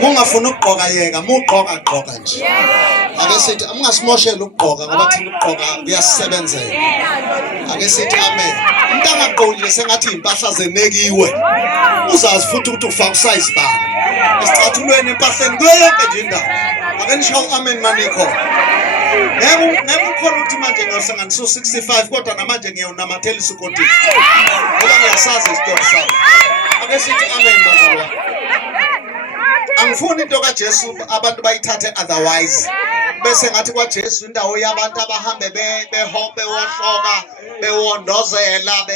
Mungafuna ukugqoka yeka, mugqoka gqoka nje. Ake sithi amngasimoshela ukugqoka ngoba thina ukugqoka kuyasebenzela. Ake sithi amen. Umuntu angagqokile sengathi impahla zenekiwe. Uzazi futhi ukuthi ufaka size bani. Esicathulweni empahleni kuyonke nje indawo. Ake nisho amen manikho. Ngeke ukhona ukuthi manje ngiyosangana 65 kodwa namanje ngiyonamathela isukotini. Ngoba ngiyasazi isitori sami. Ake sithi amen bazalwane. Angifuni into kaJesu abantu bayithathe otherwise. Bese ngathi kwaJesu indawo yabantu abahambe behobe wohloka bewondozela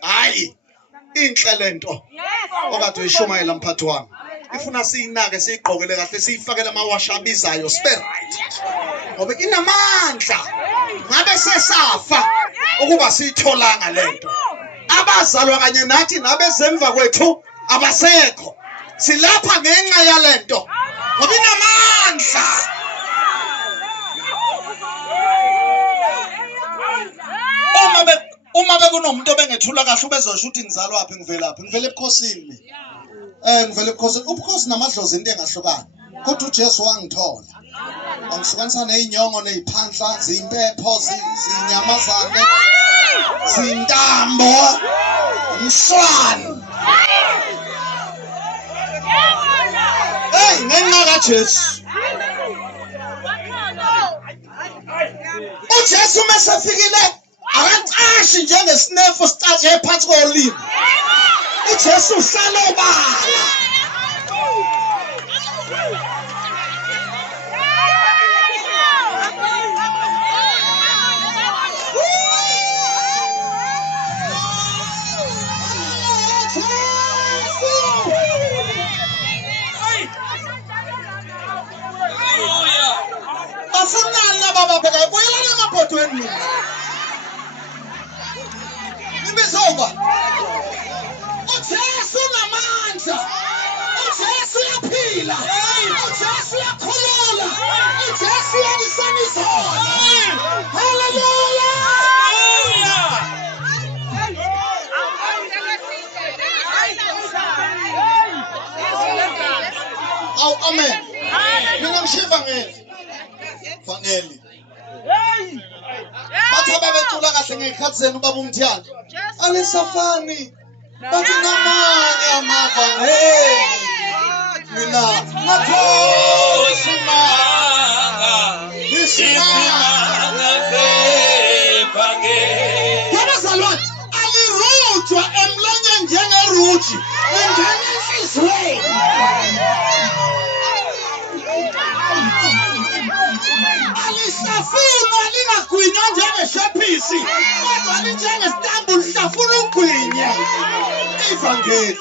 hayi inhle lento. Okade uyishumayela mphathi wami. Ifuna siyinake siyigqokele kahle siyifakele amawasha abizayo sibe right. Ngoba inamandla. Ngabe sesafa ukuba siyitholanga lento. Abazalwa kanye nathi nabezemva kwethu abasekho. Silapha ngenxa yalento. Ngoba inamandla. Uma bekunomuntu obengethula kahle ubezosho ukuthi ngizalwa lapha ngivelaphi. Ngivela ebukhosini. Ngivela ebukhosini. Ubukhosi namadlozi into engahlukani. Kodwa uJesu wangithola. Wangihlukanisa nezinyongo neziphanhla, zimpepho, zinyamazane, zintambo, umshwana. Hey, ngenxa kaJesu. uJesu mesefikile akacashi njengesinefo sitaje phansi kolimi. uJesu uhlala obala. Afunala baba phela kuyelana ngaphodweni mina. Nibizoba. uJesu unamandla. uJesu uyaphila. uJesu uyakhulula. uJesu uyanisana. Hallelujah. Aw amen. Mina ngishiva ngeke. Fanele. Bathi ababecula kahle ngekhathi zenu baba uMthiyana. Alisafani. Bathi namanye amavangeli. Mina ngakhosi manga. Isimanga zevangeli. Yabazalwane alirutshwa emlonyeni njengeruji. Ingena enhliziyweni. Alisafuna lingagwinywa njengeshephisi kodwa linjengestambu lihlafuna ugwinye ivangeli.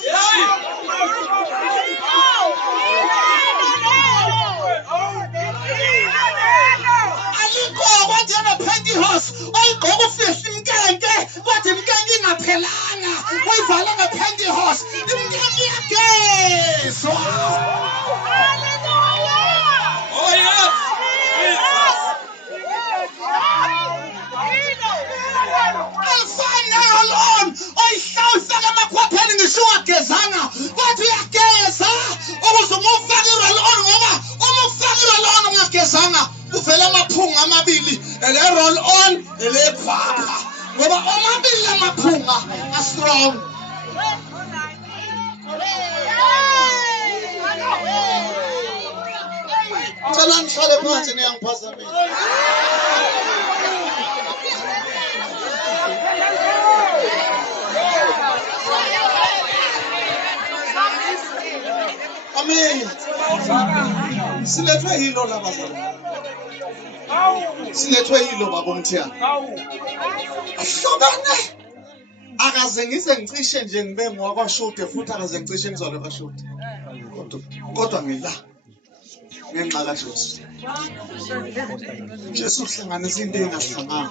Alikho njenge-Pentecost oyigqoka ufihla imkenke kodwa imkenke ingaphelanga uyivala nge-Pentecost imkenke iyagezwa. Oh yes. Alfana alone oyihlawufaka amakhwapheni ngisho ungagezanga kodwa uyageza ukuze umufake i-roll-on ngoba uma ufake i-roll-on ungagezanga kuvela amaphunga amabili ele roll-on ele phapha ngoba omabili amaphunga a-strong. Cela nihlale phansi niyangiphazamisa. Amen. Silethwe yilo labazalwane. Silethwe yilo baba uMthiyana. Ahlobane. Akaze ngize ngicishe nje ngibe ngwakwaShude futhi akaze ngicishe ngizalwe kwaShude. Kodwa ngila. Ngenxa kaJesu. Jesu uhlanganisa into engahlangana.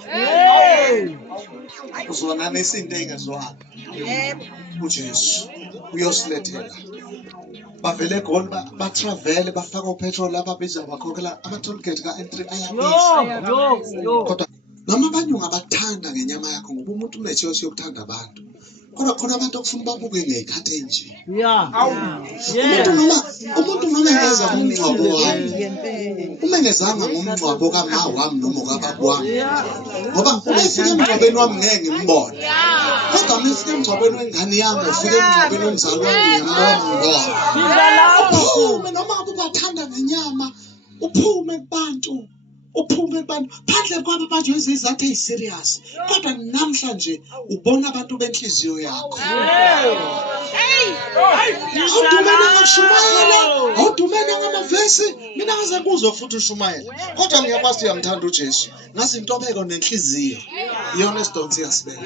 Uzwananisa into engezwanga. uJesu uyosilethela. Bavele eGoli ba-travel bafaka upetrol lapha biza bakhokhela ama-toll gate ka-N3 ayabiza. Kodwa noma abanye ungabathanda ngenyama yakho ngoba umuntu unethiyo yokuthanda abantu. Kodwa khona abantu okufuna babuke ngezikhathi enje. Umuntu noma engeza kumngcwabo wami. Uma engezanga ngomngcwabo kama wami noma kababa wami. Ngoba ufike emngcwabeni wami ngeke ngimbone. Kodwa mefike emngcwabeni wengane yami, ufike emngcwabeni womzali wami ngiyambona. Uphume noma ngabe ubathanda ngenyama, uphume kubantu. Uphume kubantu phandle kwabo manje izizathu eziserious kodwa namhlanje ubona abantu benhliziyo yakho. Awudumene ngokushumayela, awudumene ngamavesi, mina ngaze kuzwe futhi ushumayela. Kodwa ngiyakwazi uyamthanda uJesu. Ngazi intobeko nenhliziyo. Iyona esidonsi yasibeka.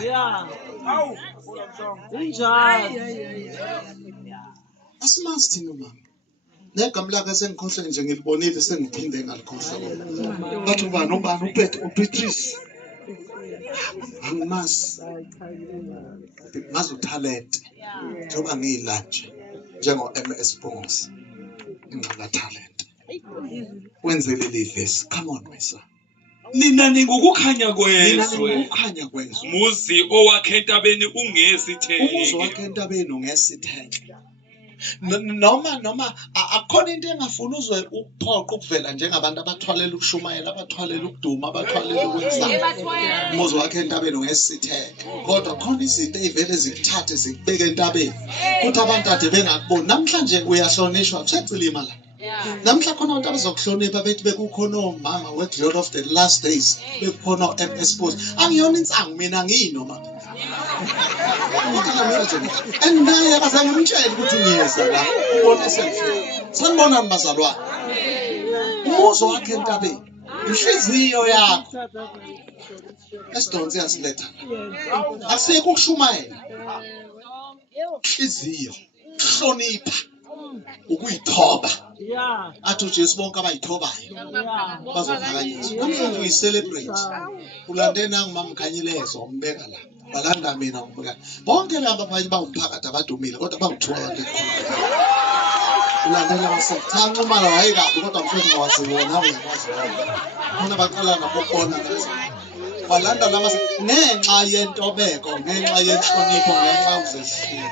Asimazi thina mama. Negama lakhe sengikhohle nje ngilibonile sengiphinde ngalikhohla. Bathi ubani uPetrus. Angimazi. Ngazi utalent. Njengoba ngiyilanje njengo MS Bongs. Ingqala talent. Wenzele lidlesi. Come on my son. Nina ningukukhanya kwezwe. Ukukhanya kwezwe. Muzi owakhe entabeni ungesitheke. Umuzi wakhe entabeni ungesitheke. Noma akhona into engafuna uzwe ukuphoqa ukuvela njengabantu abathwalela ukushumayela, abathwalela ukuduma, abathwalela ukwenza. Umuzi wakhe entabeni ungesitheke. Kodwa khona izinto ezivele zikuthathe zikubeke entabeni. Kuthi abantu ade bengakuboni. Namhlanje uyahlonishwa kusecilima la. Namhla khona abantu abazokuhlonipha bethi bekukhona omama we-Glory of the Last Days, bekukhona MS Post. Angiyona insangu mina nginoma. And naye akazangimtshela ukuthi ngiyeza la. Ubone selfie. Sanibonani bazalwane. Umuzi wakhe entabeni. Inhliziyo yakho. Esidonsi yasiletha. Asikho ukushumayela. Inhliziyo. Hlonipha. Ukuyithoba. Athi uJesu bonke abayithobayo bazophakanyiswa. Namhlanje uyi-celebrate. Ulande nangumama Mkhanyilezo umbeka la. Balanda mina umbeka. Bonke laba abanye bawumphakathi abadumile kodwa bangithuka abantu ekhona. Ulandela waseThanca umala wayekabi kodwa mfowethu ngawazile nawe uyakwazi. Khona baqala ngokubona ngazo. Balanda lama ngenxa yentobeko, ngenxa yenhlonipho, ngenxa uzesihlela.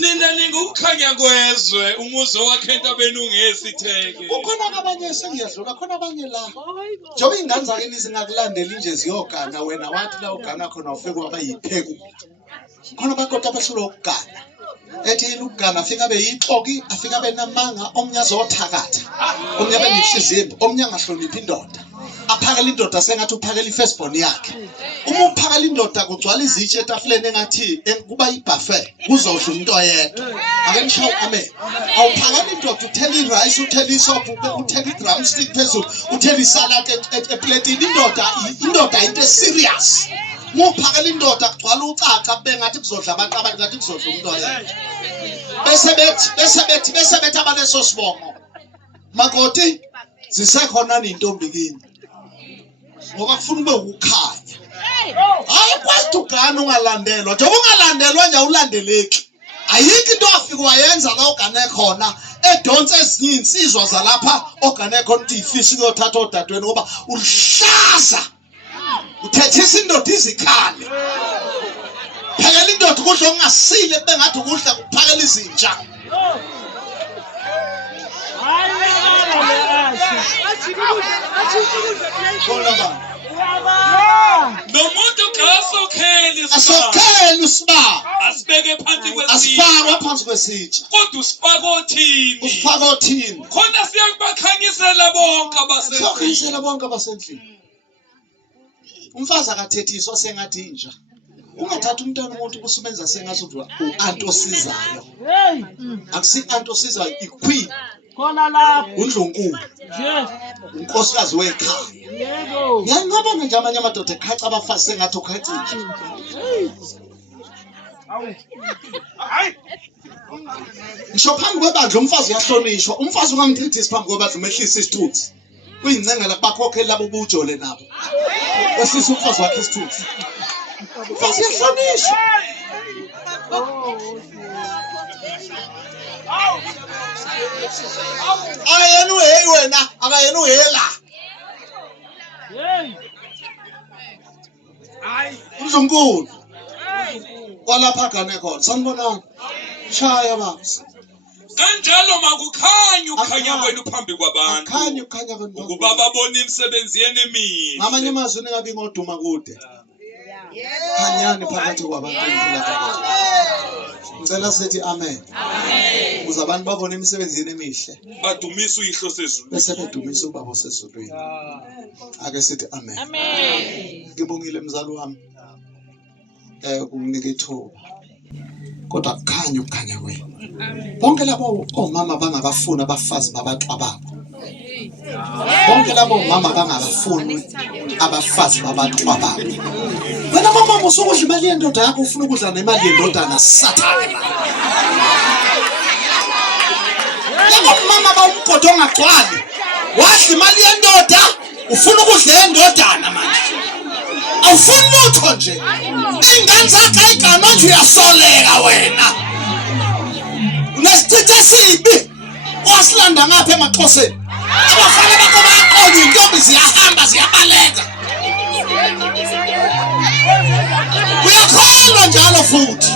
Nina ningukukhanya kwezwe. Umuzi owakhe entabeni ungesitheke. Kukhona abanye sengiyadlula, khona abanye la. Njengoba ingane zakini zingakulandeli nje ziyogana wena wathi la ugana khona ufike wabayiphekula. Khona bakodwa abashula ukugana. Ethi ukugana afika abe yixoki, afika abe namanga, omnye azothakatha. Omnye abe nehliziyo, omnye angahloniphi indoda. Aphakela indoda sengathi uphakela ifirstborn yakhe. Uma uphakela indoda kugcwala izitshe etafuleni engathi kuba ibuffet kuzodla umuntu oyedwa. Ake ngisho amen. Awuphakela indoda uthela irice, uthela isophu, uthela idrumstick phezulu, uthela isalad eplatini. Indoda into serious. Uma uphakela indoda kugcwala ucaca kube ngathi kuzodla abantu abanye ngathi kuzodla umuntu oyedwa. Bese bethi abaleso sibongo. Makoti zisekhona nintombi kini. Ngoba kufuna ube ukukhanya. Hayi kwathi ugana ungalandelwa. Njengoba ungalandelwa nje ulandeleki. Ayikho into afika wayenza la ogane khona edonse ezinye insizwa zalapha ogane khona ukuthi ifisi kuyothatha odadweni ngoba ulihlaza. Uthethisa indoda izikhali. Phakela indoda ukudla okungasile kube ngathi ukudla kuphakela izinja. Nomuntu kasokheli usibaba. asibeke phansi kwesitsha. Asifakwa phansi kwesitsha. Kodwa usifaka othini? Usifaka othini? Khona siyakubakhanyisela bonke abasendlini. Siyakhanyisela bonke abasendlini. Umfazi akathethiswa sengathi inja. Ungathatha umntwana umuntu kusumenza sengathi u-anti osizayo. Akusi anti osizayo iqueen. Khona la uNdlunkulu. nje Unkosikazi wekhaya. yebo Ngiyangabona nje amanye amadoda ekhaca abafazi sengathi ukhathi nje. Ngisho phambi kwebandla umfazi uyahlonishwa. Umfazi ungamthethisi phambi kwebandla umehlisa isithunzi. Kuyincengela kubakhokheli labo bujole nabo. Ehlisa umfazi wakhe isithunzi. Umfazi uyahlonishwa. Ayenu hey wena, akayenu hela. Uzonkulu. Kwalapha gane khona. Sanibonani. Shaya baba. Kanjalo makukhanya ukhanya kwenu phambi kwabantu. Akhanya ukhanya kwenu. Ukuba babone imisebenzi yenu emihle. Ngamanye amazwi ningabi ngoduma kude. Khanyani phakathi kwabantu emfuleni. Ngicela sithi amen. Amen. Ukuze abantu babone imisebenzi yenu emihle. Badumisa uyihlo sezulu. Bese bedumisa ubaba osezulwini. Ake sithi amen. Amen. Ngibongile mzali wami. Kunginike ithuba. Kodwa kukhanya ukukhanya kwenu. Bonke labo omama bangabafuna abafazi babatwa babo. Bonke labo omama bangabafuni abafazi babatwa babo. Wena mama usukudla imali yendoda yakho ufuna ukudla nemali yendodana Sathane. Labo mama bawumgodo ongagcwali. Wadla imali yendoda ufuna ukudla yendodana manje. Awufuni lutho nje. Ingane zakhe ayigama nje uyasoleka wena. Unesithethe esibi. Wasilanda ngapha emaXhoseni. Abafana bakho bayaqonya intombi ziyahamba ziyabaleka. Uyakholwa njalo futhi.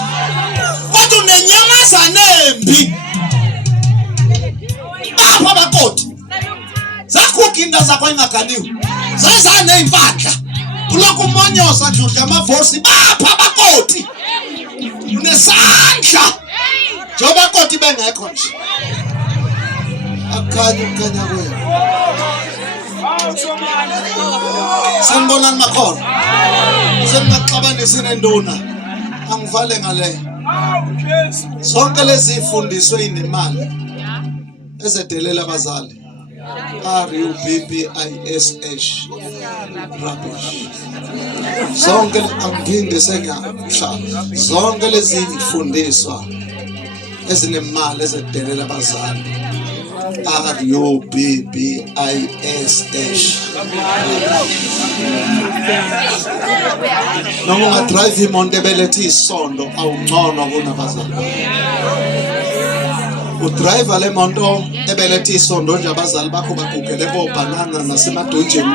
Kodwa unenyamazana embi. Bapha bakoti. Zakhupha inda zakho engaganiwe. Zaza nezimpahla. Ulokhu umonyoza nje udla amavosi bapha bakoti. Unesandla. Njoba bakoti bengekho nje. Akhanya ukukhanya kwenu. Sanibonani makhona. Sengaxabanisa nenduna. Angivale ngale. Zonke lezi zifundiswe inemali. Ezedelela abazali. RUBBISH. Rubbish. Zonke angiphinde sengiyahlala. Zonke lezi zifundiswa ezinemali ezedelela abazali. RUBBISH. Noma ungadrive imoto ebelethe isondo awungcono kunabazali. Udriver le moto ebelethe isondo nje abazali bakho bagugele kobanana nasemadonjeni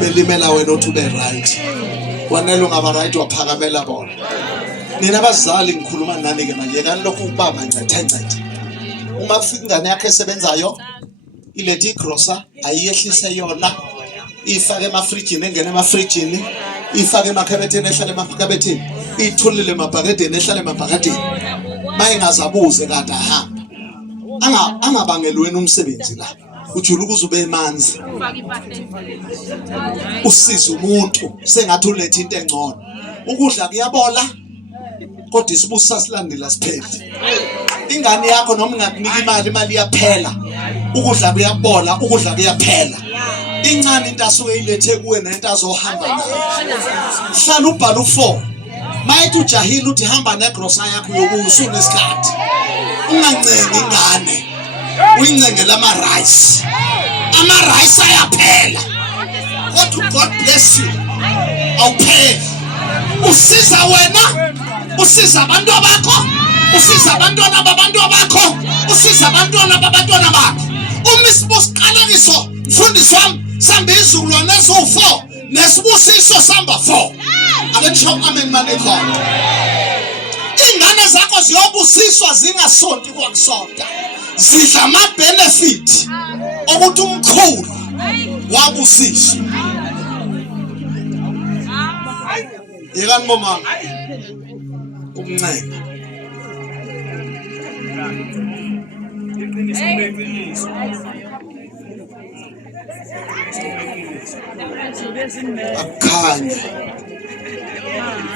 belimela wena uthi ube right. Wanele ungaba right waphakamela bona. Nina abazali ngikhuluma nani ke manje yekani lokhu ubaba ncethe. Uma kufika ingane yakhe esebenzayo ilethe igrocer ayiyehlise yona ifake emafrijini engene emafrijini ifake emakhabetheni ehlala emakhabetheni ithulile emabhakedeni ehlala emabhakedeni mayingazabuze kade ahamba angabangeli wena umsebenzi la ujula ukuze ube emanzi usiza umuntu sengathi ulethe into engcono ukudla kuyabola kodwa isibusa silandela siphele. Ingane yakho noma ungakunika imali iyaphela. Ukudla kuyabola, ukudla kuyaphela. Incane into asuke ilethe kuwe nento azohamba nayo. Hlala ubhala u4. Mayithi ujahile uthi hamba negrocer yakho yokusu nesikhathi. Ungancengi ingane. Uyincengela ama-rice. Ama-rice ayaphela. God bless you. Awupheli. Usiza wena. Usiza abantu bakho. Usiza abantwana babantu bakho. Usiza abantwana babantwana bakho. Umisibusiqalekiso mfundisi wami samba izukulwane eziwu4 nesibusiso samba 4. Abengisho amen manekho. Ingane zakho ziyobusiswa zingasonti kwakusonta. Zidla ama-benefit ukuthi umkhulu wabusiswa. Yekani bomama ukuncenga.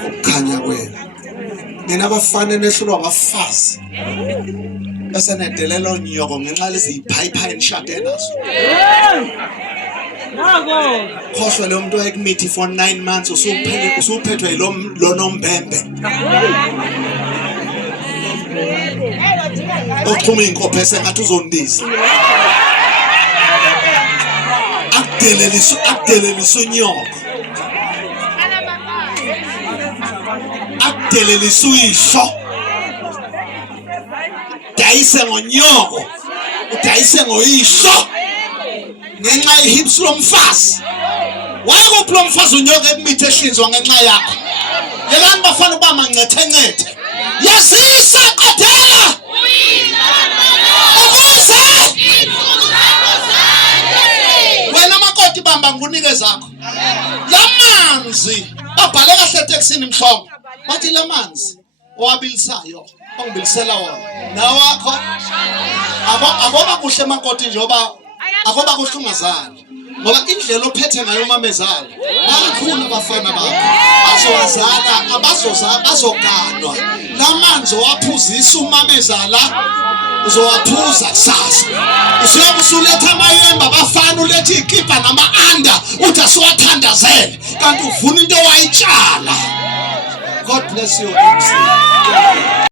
Akukhanya kwenu. Nina abafana nehlulwa abafazi esenedelela onyoko ngenxa lezi iphayipha enishade nazo. Khohlwa lo muntu ayekumithi for 9 months usuphethwe lo nombembe. Oxhuma inkophe sengathi uzondisa. Akudelelisa unyoko. delelisa uyisho, dayise ngonyoko, udayise ngoyisho ngenxa yehips lomfazi. Wakuphi lo mfazi unyoka ebumithe ehlinzwa ngenxa yakho? Yelani bafana uba mancethe-ncethe. Yazisa qedela ukuze wena makoti bamba ngunike zakho. Lamanzi babhale kahle etekisini mhlongo. Bathi lamanzi owabilisayo ongibilisela wona nawakho aboba kuhle makoti njengoba akoba kuhle ungazali. Ngoba indlela ophethe ngayo umamezala bakhulu abafana bakho bazozala bazoganwa. Lamanzi owaphuzisa umamezala uzowaphuza kusasa. Usuyobe usuletha amayemba abafana ulethe ikipa nama-anda uthi asiwathandazele kanti uvuna into owayitshala. God bless you.